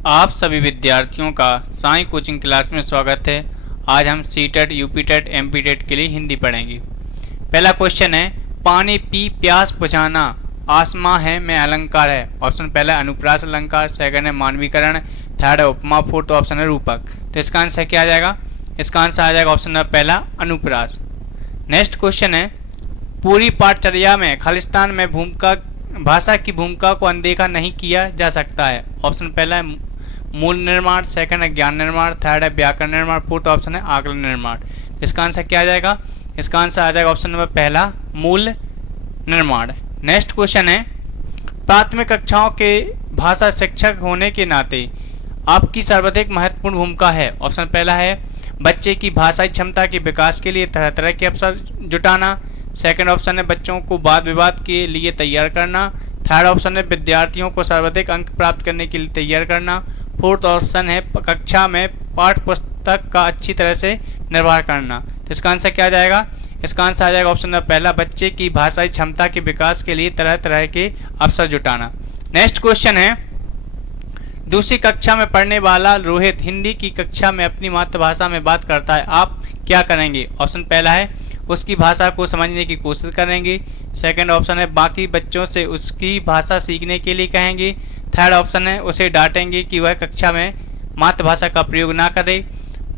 आप सभी विद्यार्थियों का साई कोचिंग क्लास में स्वागत है। आज हम सीटेट, यूपीटेट, एमपीटेट के लिए हिंदी पढ़ेंगे। पहला क्वेश्चन है, पानी पी प्यास बुझाना आसमां है मैं अलंकार है। ऑप्शन पहला अनुप्रास अलंकार, सेकंड है मानवीकरण, थर्ड है उपमा, फोर्थ ऑप्शन है रूपक। तो इसका आंसर क्या आ जाएगा? इसका आंसर आ जाएगा ऑप्शन नंबर पहला अनुप्रास। नेक्स्ट क्वेश्चन है, पूरी पाठचर्या में खालिस्तान में भाषा की भूमिका को अनदेखा नहीं किया जा सकता है। ऑप्शन पहला है मूल निर्माण, सेकंड है ज्ञान निर्माण, थर्ड है व्याकरण निर्माण, फोर्थ ऑप्शन है आकलन निर्माण। इसका आंसर क्या आ जाएगा? इसका आंसर आ जाएगा ऑप्शन नंबर पहला मूल निर्माण। नेक्स्ट क्वेश्चन है, प्राथमिक कक्षाओं के भाषा शिक्षक होने के नाते आपकी सर्वाधिक महत्वपूर्ण भूमिका है। ऑप्शन पहला है बच्चे की भाषाई क्षमता के विकास के लिए तरह तरह के अवसर जुटाना, सेकंड ऑप्शन है बच्चों को वाद विवाद के लिए तैयार करना, थर्ड ऑप्शन है विद्यार्थियों को सर्वाधिक अंक प्राप्त करने के लिए तैयार करना, फोर्थ ऑप्शन है कक्षा में पाठ पुस्तक का अच्छी तरह से निर्वहन करना। तो इसका आंसर क्या आ जाएगा? इसका आंसर आ जाएगा ऑप्शन नंबर पहला बच्चे की भाषाई क्षमता के विकास के लिए तरह तरह के अवसर जुटाना। नेक्स्ट क्वेश्चन है, दूसरी कक्षा में पढ़ने वाला रोहित हिंदी की कक्षा में अपनी मातृभाषा में बात करता है, आप क्या करेंगे? ऑप्शन पहला है उसकी भाषा को समझने की कोशिश करेंगे, सेकंड ऑप्शन है बाकी बच्चों से उसकी भाषा सीखने के लिए कहेंगे, थर्ड ऑप्शन है उसे डांटेंगे कि वह कक्षा में मातृभाषा का प्रयोग ना करे,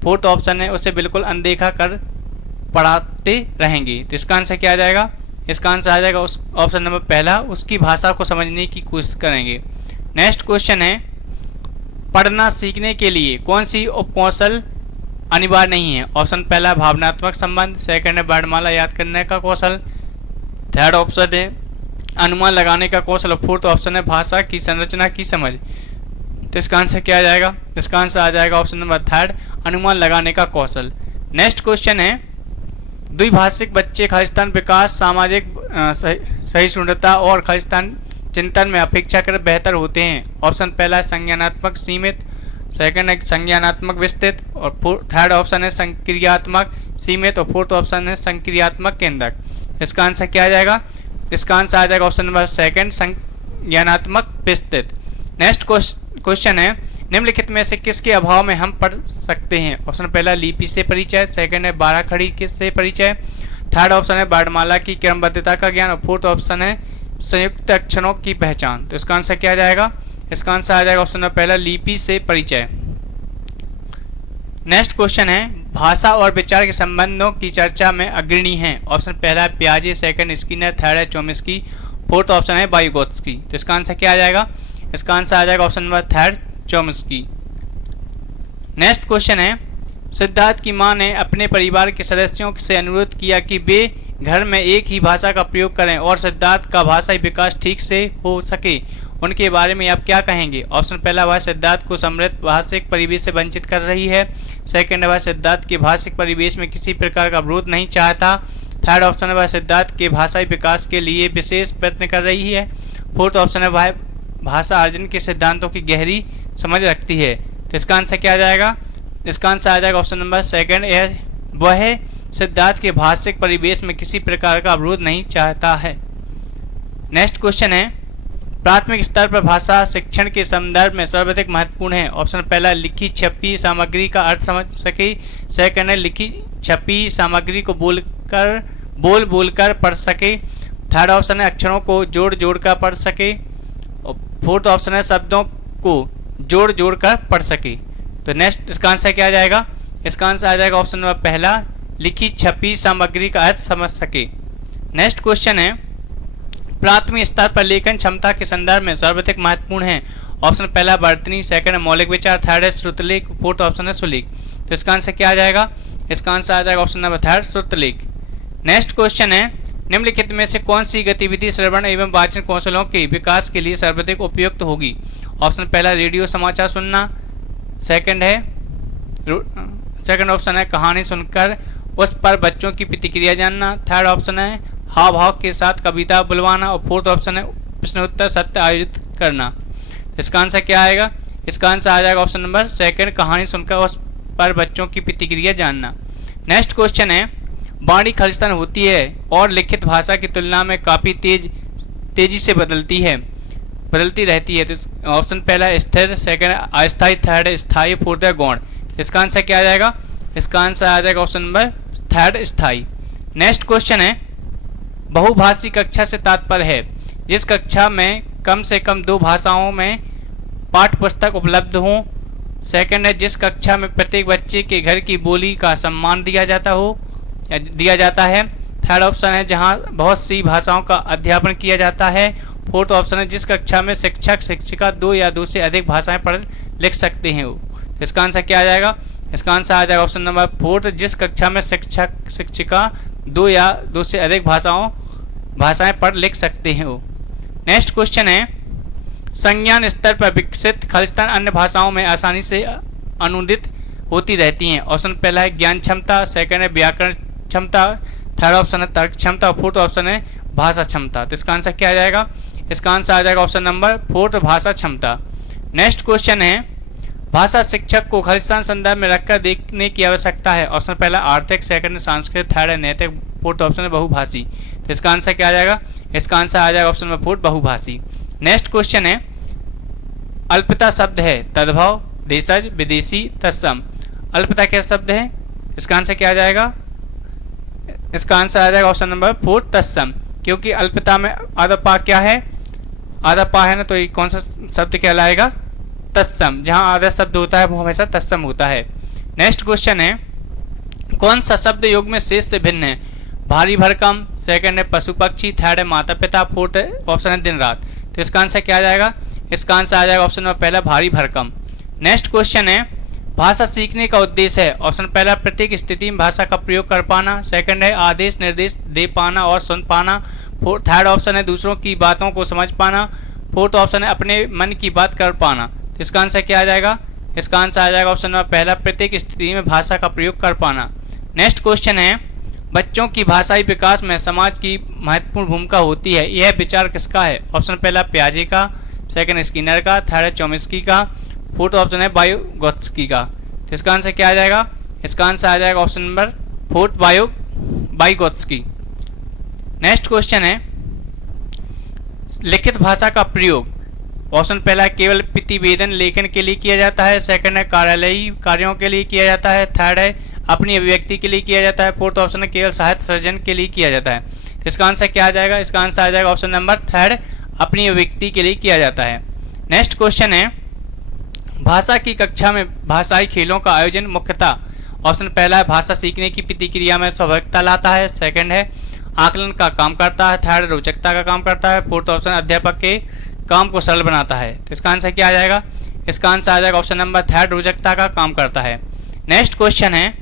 फोर्थ ऑप्शन है उसे बिल्कुल अनदेखा कर पढ़ाते रहेंगे। तो इसका आंसर क्या आ जाएगा? इसका आंसर आ जाएगा ऑप्शन नंबर पहला उसकी भाषा को समझने की कोशिश करेंगे। नेक्स्ट क्वेश्चन है, पढ़ना सीखने के लिए कौन सी उपकौशल अनिवार्य नहीं है? ऑप्शन पहला भावनात्मक संबंध, सेकंड है वर्णमाला याद करने का कौशल, थर्ड ऑप्शन है अनुमान लगाने का कौशल, फोर्थ ऑप्शन है भाषा की संरचना की समझ। तो इसका आंसर क्या आ जाएगा? इसका आंसर आ जाएगा ऑप्शन नंबर थर्ड अनुमान लगाने का कौशल। नेक्स्ट क्वेश्चन है, द्विभाषिक बच्चे खालिस्तान विकास, सामाजिक सहिष्णुता और खालिस्तान चिंतन में अपेक्षाकृत बेहतर होते हैं। ऑप्शन पहला है संज्ञानात्मक सीमित, सेकंड है संज्ञानात्मक विस्तृत और थर्ड ऑप्शन है संक्रियात्मक सीमित और फोर्थ ऑप्शन है संक्रियात्मक केंद्रक। इसका आंसर क्या आ जाएगा? इसका आंसर आ जाएगा ऑप्शन नंबर सेकंड संज्ञानात्मक विस्तृत। नेक्स्ट क्वेश्चन है, निम्नलिखित में से किसके अभाव में हम पढ़ सकते हैं? ऑप्शन पहला लिपि से परिचय, सेकंड है 12 खड़ी से परिचय, थर्ड ऑप्शन है वर्णमाला की क्रमबद्धता का ज्ञान और फोर्थ ऑप्शन है संयुक्त अक्षरों की पहचान। तो इसका आंसर क्या आ जाएगा? इसका आंसर आ जाएगा ऑप्शन नंबर पहला लिपि से परिचय। नेक्स्ट क्वेश्चन है, भाषा और विचार के संबंधों की चर्चा में अग्रणी हैं। ऑप्शन पहला है पियाजे, सेकंड स्किनर, थर्ड है चोम्स्की, फोर्थ ऑप्शन है वाइगोत्स्की। तो इसका आंसर क्या आ जाएगा? इसका आंसर आ जाएगा option number third Chomsky. Next question है, सिद्धार्थ की मां ने अपने परिवार के सदस्यों से अनुरोध किया कि वे घर में एक ही भाषा का प्रयोग करें और सिद्धार्थ का भाषाई विकास ठीक से हो सके, उनके बारे में आप क्या कहेंगे? ऑप्शन पहला वह सिद्धार्थ को समृद्ध भाषिक परिवेश से वंचित कर रही है, सेकंड वह सिद्धार्थ के भाषिक परिवेश में किसी प्रकार का विरोध नहीं चाहता, थर्ड ऑप्शन है वह सिद्धार्थ के भाषाई विकास के लिए विशेष प्रयत्न कर रही है, फोर्थ ऑप्शन है वह भाषा अर्जन के सिद्धांतों की गहरी समझ रखती है। तो इसका आंसर क्या आ जाएगा? इसका आंसर आ जाएगा ऑप्शन नंबर सेकंड, वह सिद्धार्थ के भाषिक परिवेश में किसी प्रकार का विरोध नहीं चाहता है। नेक्स्ट क्वेश्चन है, प्राथमिक स्तर पर भाषा शिक्षण के संदर्भ में सर्वाधिक महत्वपूर्ण है। ऑप्शन पहला लिखी छपी सामग्री का अर्थ समझ सके, सेकंड है लिखी छपी सामग्री को बोल बोलकर पढ़ सके, थर्ड ऑप्शन है अक्षरों को जोड़ जोड़ कर पढ़ सके और फोर्थ ऑप्शन है शब्दों को जोड़ जोड़ कर पढ़ सके। तो नेक्स्ट इसका आंसर क्या आ जाएगा? इसका आंसर आ जाएगा ऑप्शन नंबर पहला लिखी छपी सामग्री का अर्थ समझ सके। नेक्स्ट क्वेश्चन है, प्राथमिक स्तर पर लेखन क्षमता के संदर्भ में सर्वाधिक महत्वपूर्ण है। ऑप्शन पहला वर्तनी, सेकंड है मौलिक विचार, थर्ड है श्रुतलेख, फोर्थ ऑप्शन है सुलेख। तो इसका आंसर क्या आ जाएगा? इसका आंसर आ जाएगा ऑप्शन नंबर थर्ड श्रुतलेख। नेक्स्ट क्वेश्चन है, निम्नलिखित में से कौन सी गतिविधि श्रवण एवं वाचन कौशलों के विकास के लिए सर्वाधिक उपयुक्त होगी? ऑप्शन पहला रेडियो समाचार सुनना, सेकंड ऑप्शन है कहानी सुनकर उस पर बच्चों की प्रतिक्रिया जानना, थर्ड ऑप्शन है हाव भाव के साथ कविता बुलवाना और फोर्थ ऑप्शन है प्रश्नोत्तर सत्र आयोजित करना। इसका आंसर क्या आएगा? इसका आंसर आ जाएगा ऑप्शन नंबर सेकंड कहानी सुनकर उस पर बच्चों की प्रतिक्रिया जानना। नेक्स्ट क्वेश्चन है, वाणी खालिस्तान होती है और लिखित भाषा की तुलना में काफ़ी तेजी से बदलती है। बदलती रहती है। तो ऑप्शन पहला है स्थिर, सेकंड अस्थायी, थर्ड है स्थायी, फोर्थ है गौण। इसका आंसर क्या आ जाएगा? इसका आंसर आ जाएगा ऑप्शन नंबर थर्ड स्थायी। नेक्स्ट क्वेश्चन है बहुभाषी कक्षा से तात्पर्य है जिस कक्षा में कम से कम 2 भाषाओं में पाठ्य पुस्तक उपलब्ध हो। सेकंड है जिस कक्षा में प्रत्येक बच्चे के घर की बोली का सम्मान दिया जाता है। थर्ड ऑप्शन है जहां बहुत सी भाषाओं का अध्यापन किया जाता है। फोर्थ ऑप्शन है जिस कक्षा में शिक्षक शिक्षिका 2 या 2 से अधिक भाषाएं पढ़ लिख सकते हैं। इसका आंसर क्या आ जाएगा? इसका आंसर आ जाएगा ऑप्शन नंबर फोर्थ, जिस कक्षा में शिक्षक शिक्षिका 2 या 2 से अधिक भाषाएं पढ़ लिख सकते हैं। नेक्स्ट क्वेश्चन है संज्ञान स्तर पर विकसित खालिस्तान अन्य भाषाओं में आसानी से अनुदित होती रहती हैं। ऑप्शन पहला है ज्ञान क्षमता, सेकंड है व्याकरण क्षमता, थर्ड ऑप्शन है तर्क क्षमता और फोर्थ ऑप्शन है भाषा क्षमता। तो इसका आंसर क्या आ जाएगा? इसका आंसर आ जाएगा ऑप्शन नंबर फोर्थ, भाषा क्षमता। नेक्स्ट क्वेश्चन है भाषा शिक्षक को खालिस्तान संदर्भ में रखकर देखने की आवश्यकता है। ऑप्शन पहला आर्थिक, सेकंड सांस्कृतिक, थर्ड है नैतिक, फोर्थ ऑप्शन है बहुभाषी। तो इसका आंसर क्या आ जाएगा? इसका आंसर आ जाएगा ऑप्शन नंबर फोर्थ, बहुभाषी। नेक्स्ट क्वेश्चन है अल्पता शब्द है तद्भव, देशज, विदेशी, तत्सम। अल्पता क्या शब्द है? इसका आंसर क्या आ जाएगा? इसका आंसर आ जाएगा ऑप्शन नंबर फोर्थ, तत्सम। क्योंकि अल्पता में आधा पा क्या है? आधा पा है ना, तो ये कौन सा शब्द कहलाएगा? तत्सम। जहां आधा शब्द होता है वो हमेशा तत्सम होता है। नेक्स्ट क्वेश्चन है कौन सा शब्द योग में शेष से भिन्न है? भारी भरकम, सेकंड है पशु पक्षी, थर्ड है माता पिता, फोर्थ ऑप्शन है दिन रात। तो इसका आंसर क्या आ जाएगा? इसका आंसर आ जाएगा ऑप्शन नंबर पहला, भारी भरकम। नेक्स्ट क्वेश्चन है भाषा सीखने का उद्देश्य है। ऑप्शन पहला प्रत्येक स्थिति में भाषा का प्रयोग कर पाना, सेकंड है आदेश निर्देश दे पाना और सुन पाना, थर्ड ऑप्शन है दूसरों की बातों को समझ पाना, फोर्थ ऑप्शन है अपने मन की बात कर पाना। तो इसका आंसर क्या आ जाएगा? इसका आंसर आ जाएगा ऑप्शन नंबर पहला, प्रत्येक स्थिति में भाषा का प्रयोग कर पाना। नेक्स्ट क्वेश्चन है बच्चों की भाषाई विकास में समाज की महत्वपूर्ण भूमिका होती है, यह विचार किसका है? ऑप्शन पहला पियाजे का, सेकंड स्किनर का, थर्ड है चोम्स्की का, फोर्थ ऑप्शन है वाइगोत्स्की का। तो इसका आंसर क्या आ जाएगा? इसका आंसर आ जाएगा option number fourth, Vygotsky. Next question है लिखित भाषा का प्रयोग। ऑप्शन पहला केवल प्रतिवेदन लेखन के लिए किया जाता है, सेकंड है कार्यालयीय कार्यों के लिए किया जाता है, थर्ड है अपनी अभिव्यक्ति के लिए किया जाता है, फोर्थ ऑप्शन है केवल साहित्य सृजन के लिए किया जाता है। इसका आंसर क्या आ जाएगा? इसका आंसर आ जाएगा ऑप्शन नंबर थर्ड, अपनी अभिव्यक्ति के लिए किया जाता है। नेक्स्ट क्वेश्चन है भाषा की कक्षा में भाषाई खेलों का आयोजन मुख्यतः। ऑप्शन पहला है भाषा सीखने की प्रतिक्रिया में स्वाभाविकता लाता है, सेकंड है आकलन का काम करता है, थर्ड रोचकता का काम करता है, फोर्थ ऑप्शन अध्यापक के काम को सरल बनाता है। तो इसका आंसर क्या आ जाएगा? इसका आंसर आ जाएगा ऑप्शन नंबर थर्ड, रोचकता का काम करता है। नेक्स्ट क्वेश्चन है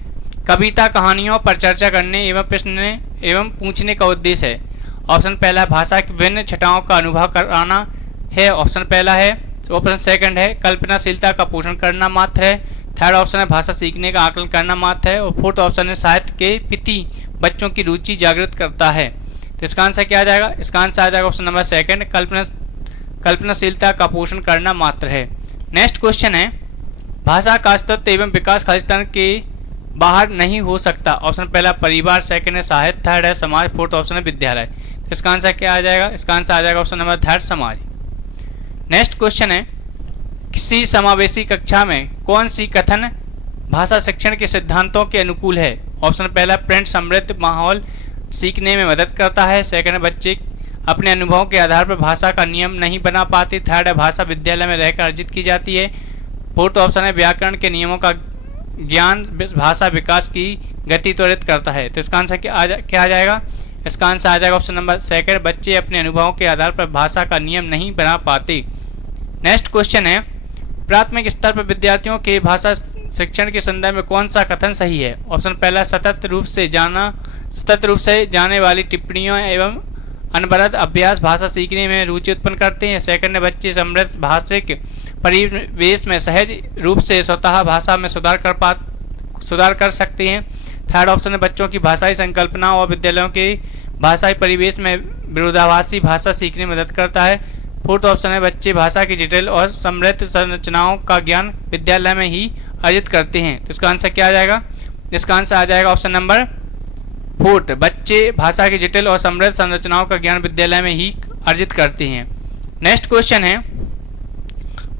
कविता कहानियों पर चर्चा करने एवं प्रश्न एवं पूछने का उद्देश्य है। ऑप्शन पहला भाषा की विभिन्न छटाओं का अनुभव कराना है, ऑप्शन पहला है। ऑप्शन सेकंड है कल्पनाशीलता का पोषण करना मात्र है, थर्ड ऑप्शन है भाषा सीखने का आकलन करना मात्र है और फोर्थ ऑप्शन है साहित्य के प्रति बच्चों की रुचि जागृत करता है। तो इसका आंसर क्या आ जाएगा? इसका आंसर आ जाएगा ऑप्शन नंबर सेकंड, कल्पनाशीलता का पोषण करना मात्र है। नेक्स्ट क्वेश्चन है भाषा का अस्तित्व एवं विकास खालिस्तान के बाहर नहीं हो सकता। ऑप्शन पहला परिवार, सेकंड है साहित्य, थर्ड है समाज, फोर्थ ऑप्शन है विद्यालय। तो इसका आंसर क्या आ जाएगा? इसका आंसर आ जाएगा ऑप्शन नंबर थर्ड, समाज। नेक्स्ट क्वेश्चन है किसी समावेशी कक्षा में कौन सी कथन भाषा शिक्षण के सिद्धांतों के अनुकूल है? ऑप्शन पहला प्रिंट समृद्ध माहौल सीखने में मदद करता है, सेकंड है बच्चे अपने अनुभवों के आधार पर भाषा का नियम नहीं बना पाते, थर्ड है भाषा विद्यालय में रहकर अर्जित की जाती है, फोर्थ ऑप्शन है व्याकरण के नियमों का ज्ञान भाषा विकास की गति त्वरित करता है। तो इसका आंसर क्या आ जाएगा? इसका आंसर आ जाएगा ऑप्शन नंबर सेकंड, बच्चे अपने अनुभवों के आधार पर भाषा का नियम नहीं बना पाते। नेक्स्ट क्वेश्चन है प्राथमिक स्तर पर विद्यार्थियों के भाषा शिक्षण के संदर्भ में कौन सा कथन सही है? ऑप्शन पहला सतत रूप से जाने वाली टिप्पणियों एवं अनवरत अभ्यास भाषा सीखने में रुचि उत्पन्न करते हैं, सेकंड है बच्चे समृद्ध भाषिक परिवेश में सहज रूप से स्वतः भाषा में सुधार कर सकते हैं, थर्ड ऑप्शन है बच्चों की भाषाई संकल्पना और विद्यालयों के भाषाई परिवेश में विरोधाभासी भाषा सीखने में मदद करता है, फोर्थ ऑप्शन है बच्चे भाषा की जटिल और समृद्ध संरचनाओं का ज्ञान विद्यालय में ही अर्जित करते हैं। तो इसका आंसर क्या आ जाएगा? इसका आंसर आ जाएगा ऑप्शन नंबर फोर्थ, बच्चे भाषा की जटिल और समृद्ध संरचनाओं का ज्ञान विद्यालय में ही अर्जित करते हैं। नेक्स्ट क्वेश्चन है,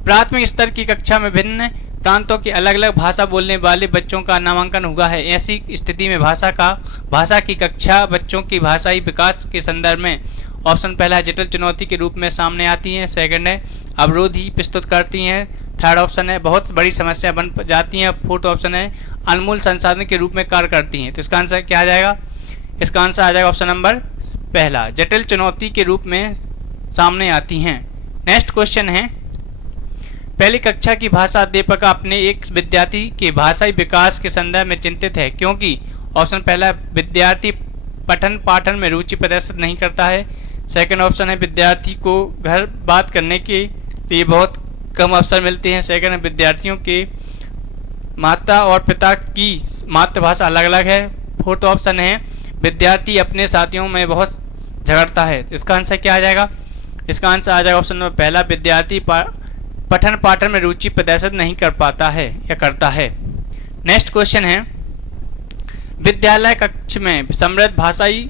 प्राथमिक स्तर की कक्षा में भिन्न प्रांतों की अलग अलग भाषा बोलने वाले बच्चों का नामांकन हुआ है। ऐसी स्थिति में भाषा की कक्षा बच्चों की भाषाई विकास के संदर्भ में ऑप्शन पहला है जटिल चुनौती के रूप में सामने आती है, सेकंड है अवरोध ही प्रस्तुत करती हैं, थर्ड ऑप्शन है बहुत बड़ी समस्या बन जाती हैं, फोर्थ ऑप्शन है अनमोल संसाधन के रूप में कार्य करती हैं। तो इसका आंसर क्या आ जाएगा? इसका आंसर आ जाएगा ऑप्शन नंबर पहला, जटिल चुनौती के रूप में सामने आती हैं। नेक्स्ट क्वेश्चन है, पहली कक्षा की भाषा अध्यापक अपने एक विद्यार्थी के भाषाई विकास के संदर्भ में चिंतित है क्योंकि ऑप्शन पहला विद्यार्थी पठन पाठन में रुचि प्रदर्शित नहीं करता है, सेकंड ऑप्शन है विद्यार्थी को घर बात करने के लिए बहुत कम अवसर मिलते हैं, सेकंड है विद्यार्थियों के माता और पिता की मातृभाषा अलग अलग है, फोर्थ ऑप्शन है विद्यार्थी अपने साथियों में बहुत झगड़ता है। इसका आंसर क्या आ जाएगा? इसका आंसर आ जाएगा ऑप्शन नंबर पहला, विद्यार्थी पठन पाठन में रुचि प्रदर्शित नहीं कर पाता है या करता है। नेक्स्ट क्वेश्चन है, विद्यालय कक्ष में समृद्ध भाषाई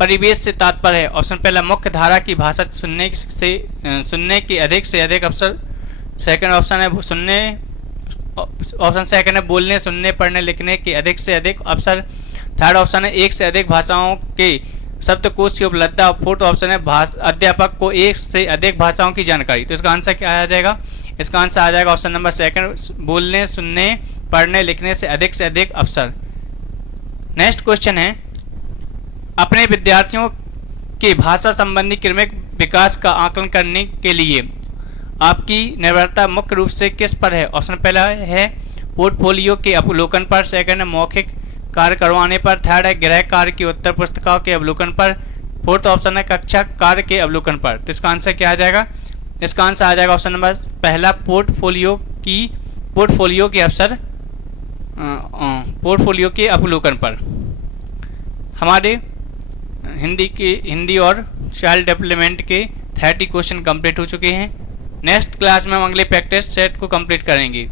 परिवेश से तात्पर्य है ऑप्शन पहला मुख्य धारा की भाषा सुनने के अधिक से अधिक अवसर, सेकंड ऑप्शन है ऑप्शन सेकंड है बोलने सुनने पढ़ने लिखने के अधिक से अधिक अवसर, थर्ड ऑप्शन है एक से अधिक भाषाओं के शब्दकोश की उपलब्धता, फोर्थ ऑप्शन है अध्यापक को एक से अधिक भाषाओं की जानकारी। तो इसका आंसर क्या आ जाएगा? इसका आंसर आ जाएगा ऑप्शन नंबर सेकंड, बोलने सुनने पढ़ने लिखने से अधिक अवसर। नेक्स्ट क्वेश्चन है, अपने विद्यार्थियों के भाषा संबंधी क्रमिक विकास का आकलन करने के लिए आपकी निर्भरता मुख्य रूप से किस पर है? ऑप्शन पहला है पोर्टफोलियो के अवलोकन पर, सेकंड है मौखिक कार्य करवाने पर, थर्ड है गृह कार्य की उत्तर पुस्तिकाओं के अवलोकन पर, फोर्थ ऑप्शन है कक्षा कार्य के अवलोकन पर। तो इसका आंसर क्या आ जाएगा? इसका आंसर आ जाएगा ऑप्शन नंबर पहला, पोर्टफोलियो के अवलोकन पर। हमारे हिंदी और चाइल्ड डेवलपमेंट के 30 क्वेश्चन कंप्लीट हो चुके हैं। नेक्स्ट क्लास में हम अगले प्रैक्टिस सेट को कंप्लीट करेंगे।